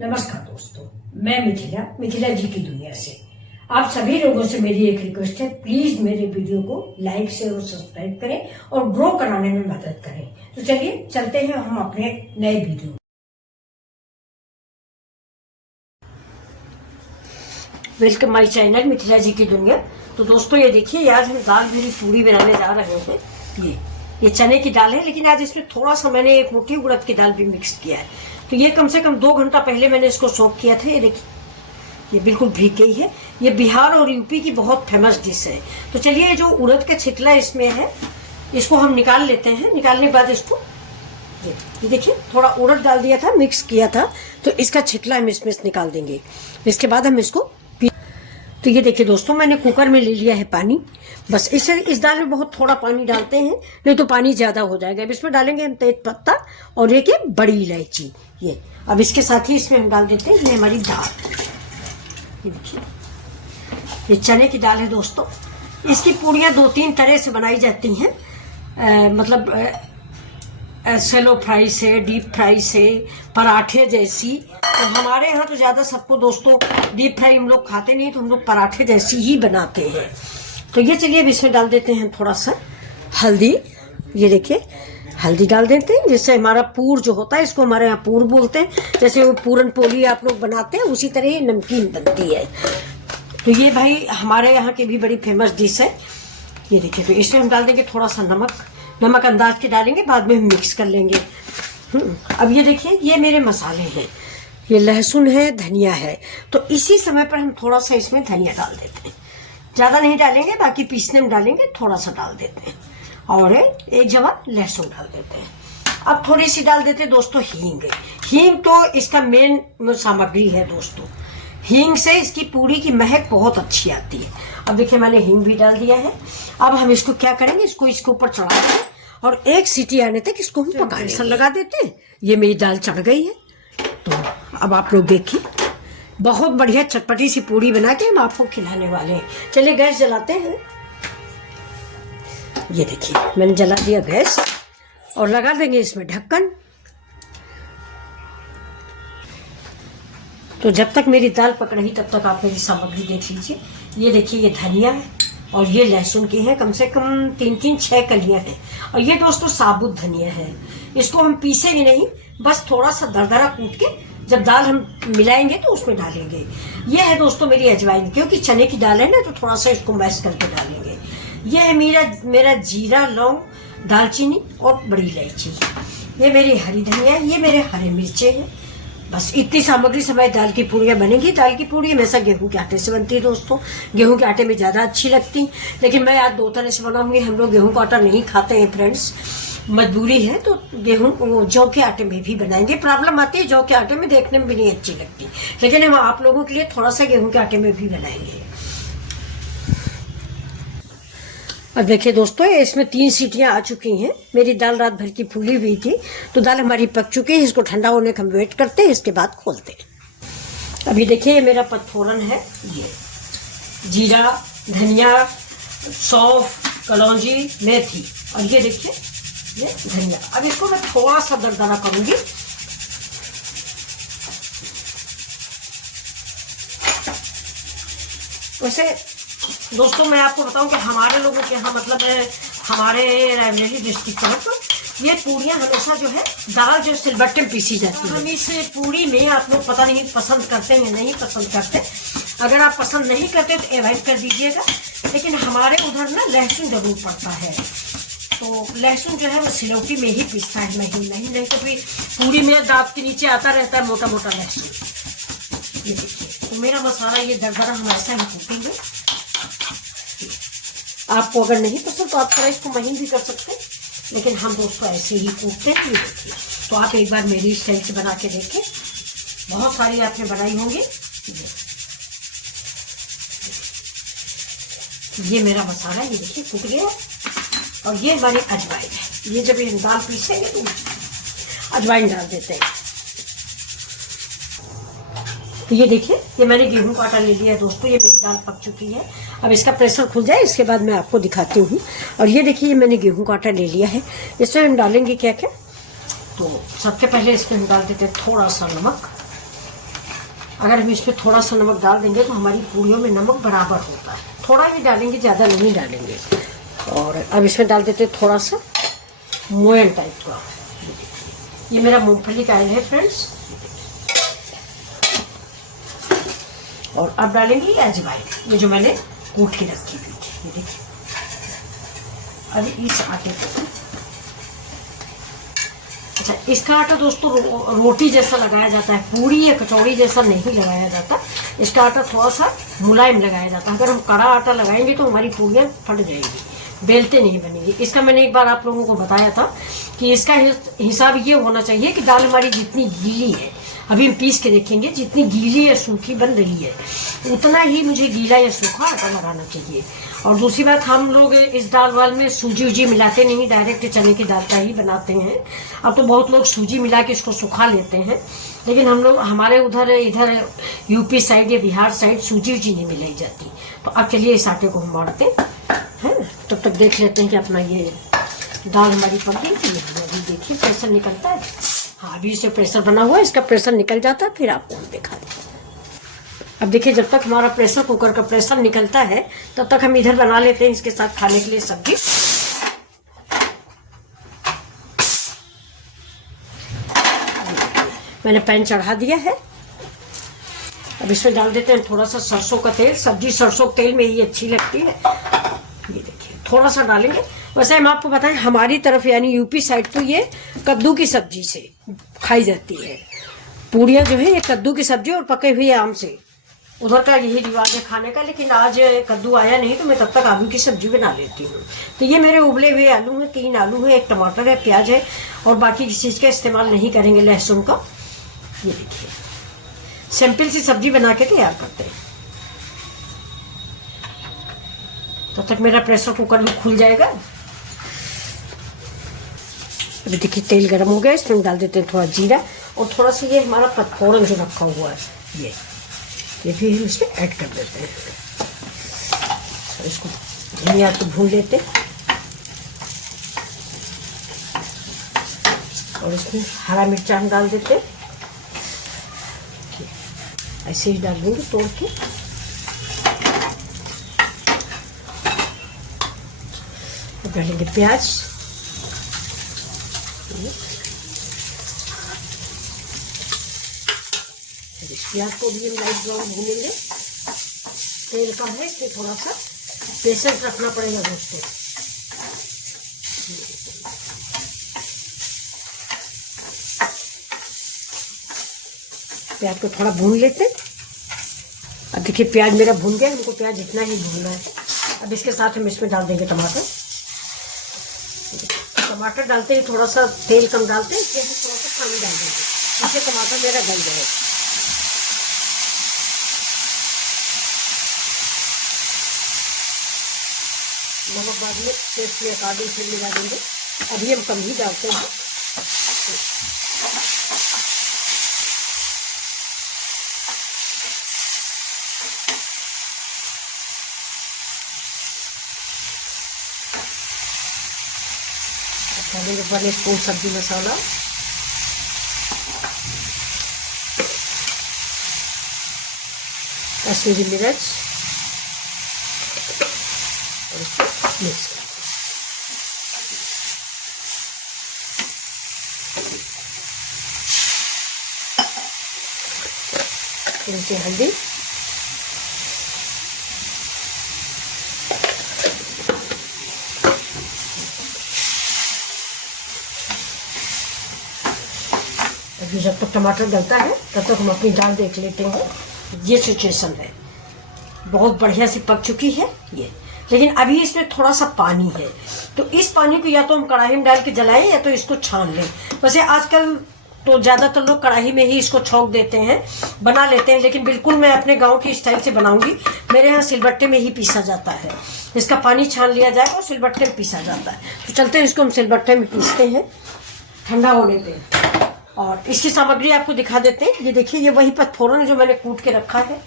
नमस्कार दोस्तों, मैं मिथिला जी की दुनिया से। आप सभी लोगों से मेरी एक रिक्वेस्ट है, प्लीज मेरे वीडियो को लाइक शेयर और सब्सक्राइब करें और ग्रो कराने में मदद करें। तो चलिए चलते हैं हम अपने नए video. Welcome my channel Mithila ji की दुनिया। तो दोस्तों ये देखिए, आज हम दाल भरी पूरी बनाने जा रहे हैं। ये चने की दाल है, लेकिन आज इसमें थोड़ा सा मैंने एक मोटी उड़द की दाल भी मिक्स किया है। तो ये कम से कम 2 घंटा पहले मैंने इसको सोक किया था। ये देखिए, ये बिल्कुल भीग गई है। ये बिहार और यूपी की बहुत फेमस डिश है। तो चलिए, ये जो उड़द का छिकला इसमें है, इसको हम निकाल लेते हैं। निकालने के बाद इसको ये देखिए, थोड़ा उड़द डाल दिया था, मिक्स किया था, तो इसका छिकला हम इसमें निकाल देंगे। इसके बाद हम इसको तो ये देखिए दोस्तों, मैंने कुकर में ले लिया है पानी। बस इस दाल में बहुत थोड़ा पानी डालते हैं, नहीं तो पानी ज्यादा हो जाएगा। अब इसमें डालेंगे हम तेज पत्ता और एक बड़ी इलायची। ये अब इसके साथ ही इसमें हम डाल देते हैं ये हमारी दाल। ये देखिए, ये चने की दाल है दोस्तों। इसकी पूड़ियाँ 2-3 तरह से बनाई जाती हैं, मतलब सेलो फ्राई से, डीप फ्राई से, पराठे जैसी। तो हमारे यहाँ तो ज़्यादा सबको दोस्तों डीप फ्राई हम लोग खाते नहीं, तो हम लोग पराठे जैसी ही बनाते हैं। तो ये चलिए, अब इसमें डाल देते हैं थोड़ा सा हल्दी। ये देखिए, हल्दी डाल देते हैं, जिससे हमारा पूर जो होता है, इसको हमारे यहाँ पूर बोलते हैं। जैसे वो पूरन पोली आप लोग बनाते हैं, उसी तरह ये नमकीन बनती है। तो ये भाई हमारे यहाँ की भी बड़ी फेमस डिश है। ये देखिए, तो इसमें हम डाल देंगे थोड़ा सा नमक अंदाज के डालेंगे, बाद में हम मिक्स कर लेंगे। अब ये देखिए, ये मेरे मसाले हैं। ये लहसुन है, धनिया है। तो इसी समय पर हम थोड़ा सा इसमें धनिया डाल देते हैं। ज़्यादा नहीं डालेंगे, बाकी पीसने में डालेंगे, थोड़ा सा डाल देते हैं। और एक जवाब लहसुन डाल देते हैं। अब थोड़ी सी डाल देते हैं दोस्तों हींग तो इसका मेन सामग्री है दोस्तों। हींग से इसकी पूरी की महक बहुत अच्छी आती है। अब देखिए, मैंने हींग भी डाल दिया है। अब हम इसको क्या करेंगे, इसके ऊपर चढ़ा दें और 1 सीटी आने तक इसको हम पका लेंगे। लगा देते हैं। ये मेरी दाल चढ़ गई है। तो अब आप लोग देखिए, बहुत बढ़िया चटपटी सी पूरी बना के हम आपको खिलाने वाले हैं। चलिए गैस जलाते हैं। ये देखिए, मैंने जला दिया गैस और लगा देंगे इसमें ढक्कन। तो जब तक मेरी दाल पक रही, तब तक आप मेरी सामग्री देख लीजिए। ये देखिए, ये धनिया है और ये लहसुन की है, कम से कम 3-6 कलियां हैं। और ये दोस्तों साबुत धनिया है। इसको हम पीसेंगे नहीं, बस थोड़ा सा दरदरा कूट के जब दाल हम मिलाएंगे तो उसमें डालेंगे। ये है दोस्तों मेरी अजवाइन, क्योंकि चने की दाल है ना, तो थोड़ा सा इसको मैश करके डालेंगे। ये है मेरा जीरा, लौंग, दालचीनी और बड़ी इलायची। ये मेरी हरी धनिया, ये मेरे हरे मिर्चे हैं। बस इतनी सामग्री से हमारी दाल की पूड़ियाँ बनेंगी। दाल की पूड़ी हमेशा गेहूं के आटे से बनती है दोस्तों। गेहूं के आटे में ज़्यादा अच्छी लगती, लेकिन मैं आज 2 तरह से बनाऊंगी। हम लोग गेहूं का आटा नहीं खाते हैं फ्रेंड्स, मजबूरी है। तो गेहूं जौ के आटे में भी बनाएंगे। प्रॉब्लम आती है जौ के आटे में, देखने में भी नहीं अच्छी लगती, लेकिन हम आप लोगों के लिए थोड़ा सा गेहूं के आटे में भी बनाएंगे। अब देखिए दोस्तों, इसमें 3 सीटियां आ चुकी हैं। मेरी दाल रात भर की फूली हुई थी, तो दाल हमारी पक चुकी है। इसको ठंडा होने का हम वेट करते हैं, इसके बाद खोलते हैं। अभी देखिए, ये मेरा पचफोरन है। ये जीरा, धनिया, सौंफ, कलौंजी, मेथी और ये देखिए ये धनिया। अब इसको मैं थोड़ा सा दरदरा करूंगी। वैसे दोस्तों, मैं आपको बताऊं कि हमारे लोगों के यहाँ, मतलब हमारे रायबरेली डिस्ट्रिक्ट में, तो ये पूड़ियाँ हमेशा जो है दाल जो सिलबट्टे में पीसी जाती है। हम इस पूड़ी में, आप लोग पता नहीं पसंद करते हैं नहीं पसंद करते। अगर आप पसंद नहीं करते तो अवॉइड कर दीजिएगा। लेकिन हमारे उधर ना लहसुन जरूर पड़ता है। तो लहसुन जो है वो सिलौटी में ही पीसता है, नहीं तो फिर पूड़ी में दांत के नीचे आता रहता है मोटा मोटा लहसुन। ये देखिए, तो मेरा मसाला ये दरदरा हम ऐसा ही कूटेंगे। आपको अगर नहीं पसंद तो आप थोड़ा इसको महीन भी कर सकते हैं, लेकिन हम दोस्तों ऐसे ही कूटते हैं। देखिए, तो आप एक बार मेरी स्टाइल से बना के देखें। बहुत सारी आपने बनाई होंगी। ये मेरा मसाला, ये देखिए कूट गया। और ये हमारी अजवाइन है। ये जब ये दाल पीसेंगे तो अजवाइन डाल देते हैं। तो ये देखिए, ये मैंने गेहूं का आटा ले लिया है दोस्तों। ये मेरी दाल पक चुकी है। अब इसका प्रेशर खुल जाए, इसके बाद मैं आपको दिखाती हूँ। और ये देखिए, ये मैंने गेहूं का आटा ले लिया है। इसमें हम डालेंगे क्या क्या, तो सबसे पहले इसमें हम डाल देते हैं थोड़ा सा नमक। अगर हम इसमें थोड़ा सा नमक डाल देंगे तो हमारी पूड़ियों में नमक बराबर होता है, थोड़ा ही डालेंगे, ज़्यादा नहीं डालेंगे। और अब इसमें डाल देते हैं थोड़ा सा मोयन टाइप का। ये मेरा मूंगफली का ऑयल है फ्रेंड्स। और अब डालेंगे अजवाइन, ये जो मैंने कूट के रखी हुई थी, ये देखिए। अभी इस आटे को, अच्छा इसका आटा दोस्तों रोटी जैसा लगाया जाता है, पूरी या कचौड़ी जैसा नहीं लगाया जाता। इसका आटा थोड़ा सा मुलायम लगाया जाता है। अगर हम कड़ा आटा लगाएंगे तो हमारी पूरियाँ फट जाएंगी, बेलते नहीं बनेगी। इसका मैंने एक बार आप लोगों को बताया था कि इसका हिसाब ये होना चाहिए कि दाल हमारी जितनी गीली है, अभी हम पीस के देखेंगे, जितनी गीली या सूखी बन रही है उतना ही मुझे गीला या सूखा आटा बनाना चाहिए। और दूसरी बात, हम लोग इस दाल वाल में सूजी वूजी मिलाते नहीं, डायरेक्ट चने की दाल का ही बनाते हैं। अब तो बहुत लोग सूजी मिला के इसको सुखा लेते हैं, लेकिन हम लोग, हमारे इधर यूपी साइड या बिहार साइड सूजी वूजी नहीं मिलाई जाती। तो अब चलिए इस आटे को हम बांटते हैं। तब तक देख लेते हैं कि अपना ये दाल हमारी पक गई थी। अभी देखिए प्रेशर निकलता है। हाँ, अभी इसे प्रेशर बना हुआ है, इसका प्रेशर निकल जाता है फिर आपको हम दिखा दें। अब देखिए, जब तक हमारा प्रेशर कुकर का प्रेशर निकलता है तब तक हम इधर बना लेते हैं इसके साथ खाने के लिए सब्जी। मैंने पैन चढ़ा दिया है। अब इसमें डाल देते हैं थोड़ा सा सरसों का तेल। सब्जी सरसों के तेल में ही अच्छी लगती है। ये देखिए थोड़ा सा डालेंगे। वैसे हम आपको बताएं, हमारी तरफ यानी यूपी साइड तो ये कद्दू की सब्जी से खाई जाती है। पूड़ियाँ जो है ये कद्दू की सब्जी और पके हुए आम से, उधर का यही रिवाज है खाने का। लेकिन आज कद्दू आया नहीं तो मैं तब तक आलू की सब्जी बना लेती हूँ। तो ये मेरे उबले हुए आलू हैं, 3 आलू हैं, 1 टमाटर है, प्याज है और बाकी किसी चीज़ का इस्तेमाल नहीं करेंगे, लहसुन का। ये देखिए सिंपल सी सब्जी बना के तैयार करते हैं। तब तक मेरा प्रेशर कुकर भी खुल जाएगा। अभी देखिए तेल गर्म हो गया, इसमें डाल देते हैं थोड़ा जीरा और थोड़ा सा ये हमारा पचफोरन जो रखा हुआ है ये भी हम इसमें ऐड कर देते हैं। और इसको धीमी आंच पे भून लेते हैं। और इसमें हरा मिर्चा हम डाल देते हैं, ऐसे ही डाल देंगे तोड़ के। और डालेंगे प्याज। इस प्याज को भी हम लाइट ब्राउन भूनेंगे। तेल कम है इसलिए थोड़ा सा पेशेंस रखना पड़ेगा दोस्तों। प्याज को थोड़ा भून लेते। अब देखिए प्याज मेरा भून गया, हमको प्याज इतना ही भूनना है। अब इसके साथ हम इसमें डाल देंगे टमाटर। टमाटर डालते ही थोड़ा सा तेल कम डालते हैं, इसलिए थोड़ा सा पानी डाल देंगे, इससे टमाटर मेरा गल जाए। नमक बाद में टेस्ट के अकॉर्डिंग फिर मिला देंगे, अभी हम कम ही डालते हैं। डालेंगे 1 स्पून सब्जी मसाला, कश्मीरी मिर्च और इसको मिक्स कर देंगे। हल्दी, अभी जब तक टमाटर गलता है तब तक हम अपनी दाल देख लेते हैं। ये सिचुएशन है, बहुत बढ़िया से पक चुकी है ये, लेकिन अभी इसमें थोड़ा सा पानी है। तो इस पानी को या तो हम कढ़ाई में डाल के जलाएं या तो इसको छान लें। वैसे आजकल तो ज़्यादातर लोग कढ़ाई में ही इसको छौंक देते हैं, बना लेते हैं, लेकिन बिल्कुल मैं अपने गांव की स्टाइल से बनाऊंगी। मेरे यहाँ सिलबट्टे में ही पीसा जाता है। इसका पानी छान लिया जाए और सिलबट्टे में पीसा जाता है। तो चलते हैं, इसको हम सिलबट्टे में पीसते हैं, ठंडा होने दें। और इसकी सामग्री आपको दिखा देते हैं। ये देखिए, ये वही पचफोरन जो मैंने कूट के रखा है।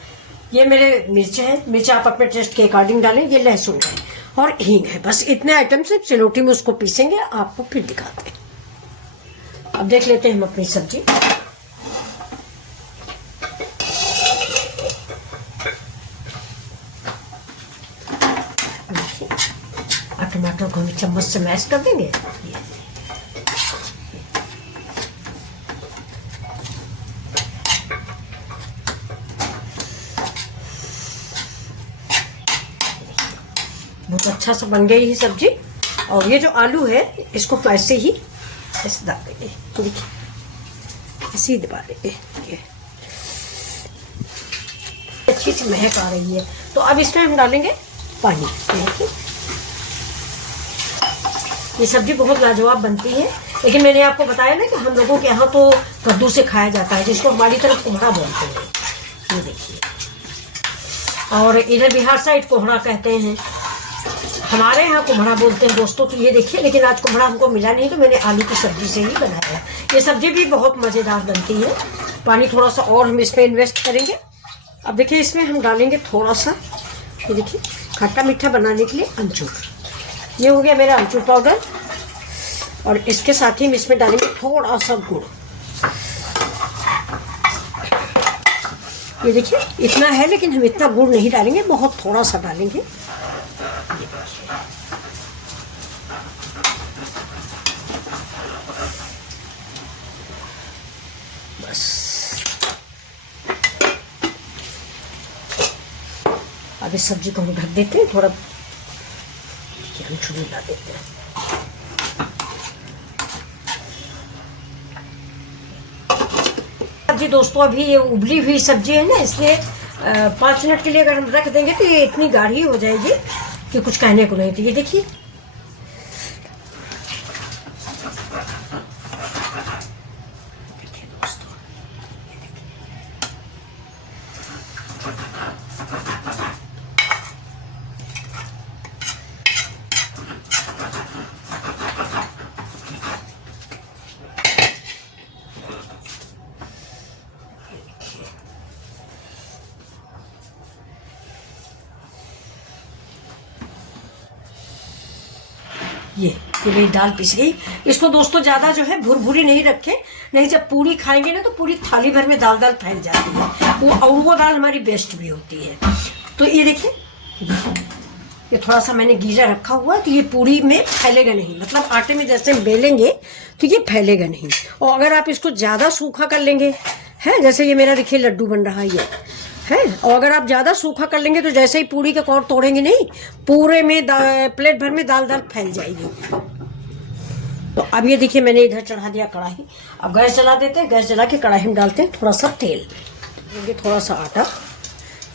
ये मेरे मिर्च है, मिर्च आप अपने टेस्ट के अकॉर्डिंग डालें। ये लहसुन है और हींग है। बस इतने आइटम से सिलौटी में उसको पीसेंगे, आपको फिर दिखाते हैं। अब देख लेते हैं हम अपनी सब्जी। टमाटर को हम चम्मच से मैश कर देंगे। बहुत अच्छा सा बन गई है सब्जी। और ये जो आलू है इसको ऐसे ही ऐसे डाल देंगे, तो देखिए ऐसे ही दबा देंगे। ये अच्छी सी महक आ रही है। तो अब इसमें हम डालेंगे पानी। देखिए ये सब्जी बहुत लाजवाब बनती है, लेकिन मैंने आपको बताया ना कि हम लोगों के यहाँ तो कद्दू से खाया जाता है, जिसको हमारी तरफ कोहड़ा बोलते हैं। ये देखिए, और इधर बिहार साइड कोहड़ा कहते हैं, हमारे यहाँ कुम्हड़ा बोलते हैं दोस्तों। तो ये देखिए, लेकिन आज कुम्हड़ा हमको मिला नहीं तो मैंने आलू की सब्जी से ही बनाया। ये सब्जी भी बहुत मज़ेदार बनती है। पानी थोड़ा सा और हम इसमें इन्वेस्ट करेंगे। अब देखिए इसमें हम डालेंगे थोड़ा सा, ये देखिए खट्टा मीठा बनाने के लिए अमचूर। ये हो गया मेरा अमचूर पाउडर। और इसके साथ ही हम इसमें डालेंगे थोड़ा सा गुड़। ये देखिए इतना है, लेकिन हम इतना गुड़ नहीं डालेंगे, बहुत थोड़ा सा डालेंगे। अब इस सब्जी को हम ढक देते हैं, थोड़ा हम छुरी ला देते हैं। सब्जी दोस्तों अभी ये उबली हुई सब्जी है ना, इसलिए 5 मिनट के लिए अगर हम रख देंगे तो ये इतनी गाढ़ी हो जाएगी कि कुछ कहने को नहीं। तो ये देखिए ये मेरी दाल पिस गई। इसको दोस्तों ज़्यादा जो है भुरभुरी नहीं रखें, नहीं जब पूरी खाएंगे ना तो पूरी थाली भर में दाल दाल फैल जाती है। और वो दाल हमारी बेस्ट भी होती है। तो ये देखिए, ये थोड़ा सा मैंने गीला रखा हुआ है, तो ये पूरी में फैलेगा नहीं, मतलब आटे में जैसे बेलेंगे तो ये फैलेगा नहीं। और अगर आप इसको ज़्यादा सूखा कर लेंगे, है जैसे ये मेरा देखिए लड्डू बन रहा है ये है, और अगर आप ज़्यादा सूखा कर लेंगे तो जैसे ही पूरी के कौर तोड़ेंगे नहीं, पूरे में प्लेट भर में दाल दाल फैल जाएगी। तो अब ये देखिए मैंने इधर चढ़ा दिया कढ़ाई। अब गैस जला देते हैं। गैस जला के कढ़ाई में डालते हैं थोड़ा सा तेल, थोड़ा सा आटा।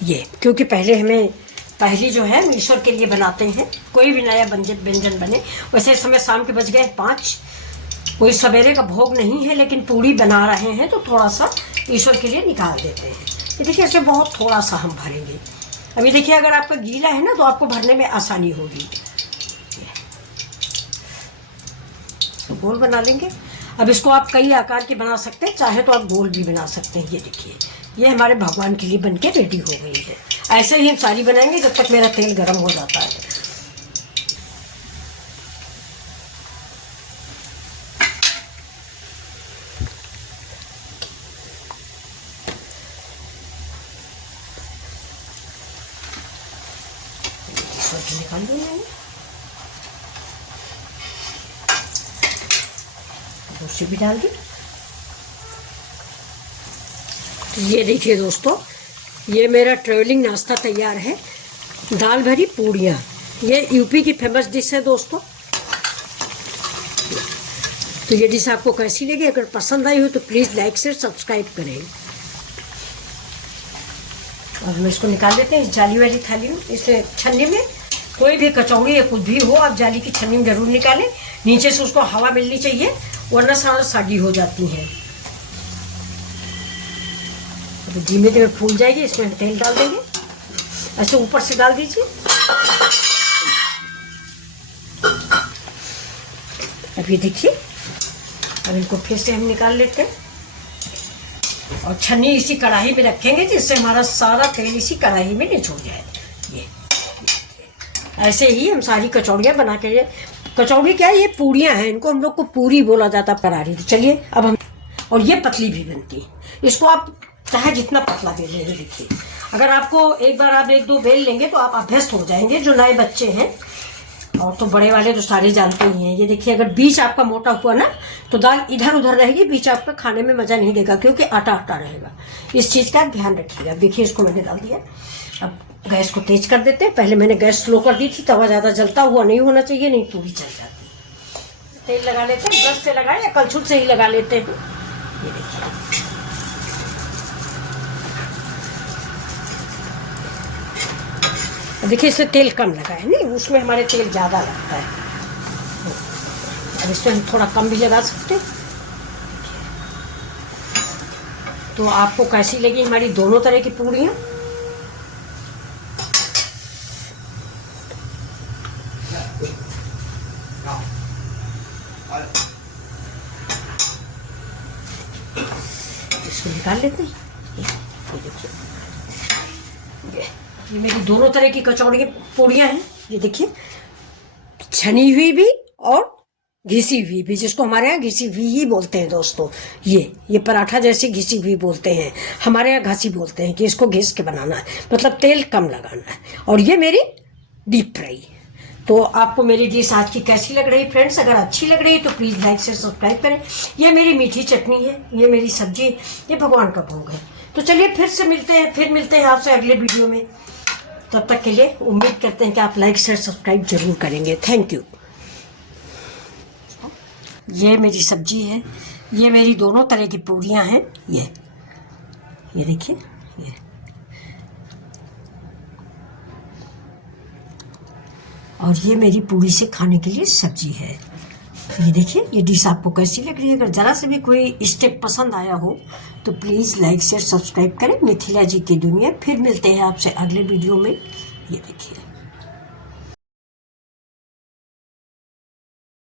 ये क्योंकि पहली जो है ईश्वर के लिए बनाते हैं, कोई भी नया व्यंजन बने। वैसे इस समय शाम के बज गए 5, कोई सवेरे का भोग नहीं है, लेकिन पूरी बना रहे हैं तो थोड़ा सा ईश्वर के लिए निकाल देते हैं। ये देखिए ऐसे बहुत थोड़ा सा हम भरेंगे। अभी देखिए अगर आपका गीला है ना तो आपको भरने में आसानी होगी। तो गोल बना लेंगे। अब इसको आप कई आकार के बना सकते हैं, चाहे तो आप गोल भी बना सकते हैं। ये देखिए ये हमारे भगवान के लिए बनके रेडी हो गई है। ऐसे ही हम सारी बनाएंगे जब तक मेरा तेल गर्म हो जाता है। निकाल देंगे, दूसरी भी डाल दी। तो ये देखिए दोस्तों, ये मेरा ट्रेवलिंग नाश्ता तैयार है, दाल भरी पूड़ियाँ। ये यूपी की फेमस डिश है दोस्तों। तो ये डिश आपको कैसी लगी? अगर पसंद आई हो तो प्लीज़ लाइक शेयर सब्सक्राइब करें। और हम इसको निकाल लेते हैं इस जाली वाली थाली में। इस छन्नी में कोई भी कचौड़ी या कुछ भी हो, आप जाली की छन्नी में जरूर निकालें। नीचे से उसको हवा मिलनी चाहिए, वरना सारा साड़ी हो जाती है। तो धीमे धीमे फूल जाएगी। इसमें तेल डाल देंगे, ऐसे ऊपर से डाल दीजिए। अब ये देखिए, अब इनको फिर से हम निकाल लेते हैं और छन्नी इसी कढ़ाई में रखेंगे, जिससे हमारा सारा तेल इसी कढ़ाई में निचोड़ जाए। ये ऐसे ही हम सारी कचौड़ियाँ बना के, कचौड़ी क्या है, ये पूड़ियाँ हैं, इनको हम लोग को पूरी बोला जाता परारी। तो चलिए अब हम, और ये पतली भी बनती है। इसको आप चाहे जितना पतला बेल लेंगे। देखिए अगर आपको एक बार आप 1-2 बेल लेंगे तो आप अभ्यस्त हो जाएंगे। जो नए बच्चे हैं और तो बड़े वाले तो सारे जानते ही हैं। ये देखिए, अगर बीच आपका मोटा हुआ ना तो दाल इधर उधर रहेगी, बीच आपका खाने में मजा नहीं देगा, क्योंकि आटा आटा रहेगा। इस चीज का ध्यान रखिएगा। देखिए, इसको मैंने डाल दिया। अब गैस को तेज कर देते हैं। पहले मैंने गैस स्लो कर दी थी, तवा ज्यादा जलता हुआ नहीं होना चाहिए, नहीं पूरी चल जाती। तेल लगा लेते हैं, ब्रश से लगाए या कलछुल से ही लगा लेते हैं। ये देखिए, देखिए, इससे तेल कम लगा है, नहीं उसमें हमारे तेल ज़्यादा लगता है। अब इसमें हम थोड़ा कम भी लगा सकते हैं। तो आपको कैसी लगी हमारी दोनों तरह की पूड़ियाँ? इसको निकाल लेते हैं। ये देखिए, ये मेरी दोनों तरह की कचौड़ी पूड़ियाँ हैं। ये देखिए, छनी हुई भी और घिसी हुई भी, जिसको हमारे यहाँ घिसी हुई ही बोलते हैं दोस्तों। ये पराठा जैसी घिसी हुई बोलते हैं, हमारे यहाँ घसी बोलते हैं कि इसको घिस के बनाना है, मतलब तेल कम लगाना है। और ये मेरी डीप फ्राई। तो आपको मेरी डिश आज की कैसी लग रही फ्रेंड्स? अगर अच्छी लग रही तो प्लीज़ लाइक से सब्सक्राइब करें। ये मेरी मीठी चटनी है, ये मेरी सब्जी, ये भगवान का भोग है। तो चलिए फिर मिलते हैं आपसे अगले वीडियो में। तब तक के लिए उम्मीद करते हैं कि आप लाइक शेयर सब्सक्राइब जरूर करेंगे। Thank you. ये मेरी सब्जी है, ये मेरी दोनों तरह की पूड़ियाँ हैं। ये देखिए, ये और ये मेरी पूड़ी से खाने के लिए सब्जी है। ये देखिए, ये डिश आपको कैसी लग रही है? अगर ज़रा से भी कोई स्टेप पसंद आया हो तो प्लीज़ लाइक शेयर सब्सक्राइब करें। मिथिला जी की दुनिया। फिर मिलते हैं आपसे अगले वीडियो में। ये देखिए।